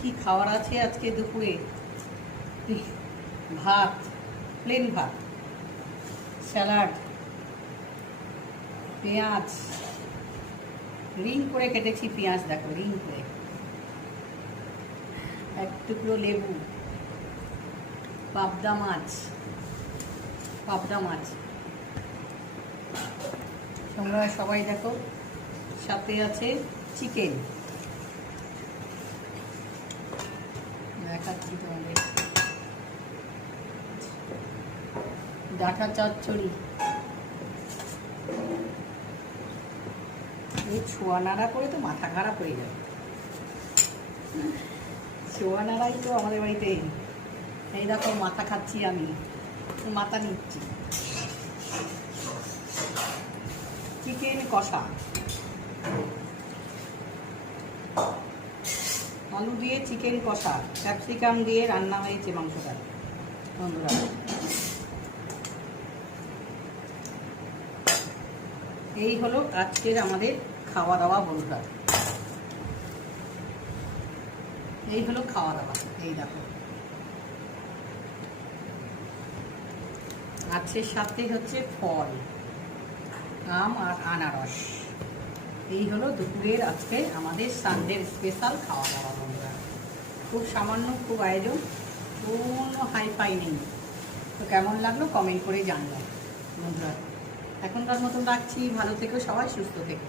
কি খাওয়ার আছে আজকে দুপুরে। ভাত, প্লেন ভাত, স্যালাড, পেঁয়াজ, রিং করে কেটেছি পেঁয়াজ, দেখো রিং করে, এক টুকরো লেবু, পাবদা মাছ, তোমরা সবাই দেখো, সাথে আছে চিকেন, দেখাচ্ছি তোমাদের, ডাঁটা চচ্চড়ি, এই ছোঁয়া নাড়া করে তো মাথা খারাপ হয়ে যাবে। ছোঁয়া নাড়াই তো আমাদের বাড়িতে। এই দেখো মাথা খাচ্ছি, আমি মাথা নিচ্ছি। চিকেন কষা, আলু দিয়ে চিকেন কষা, ক্যাপসিকাম দিয়ে রান্না হয়েছে মাংসটা বন্ধুরা। এই হলো আজকের আমাদের খাওয়া দাওয়া বন্ধুরা, এই হলো খাওয়া দাওয়া। এই দেখো আছে সাথে হচ্ছে ফল, আম আর আনারস। এই হলো দুপুরের আজকে আমাদের সানডের স্পেশাল খাওয়া দাওয়া বন্ধুরা। খুব সামান্য, খুব আয়োজন, কোনো হাইফাই নেই। তো কেমন লাগলো কমেন্ট করে জানলাম বন্ধুরা। এখনকার মতন রাখছি, ভালো থেকো সবাই, সুস্থ থেকো।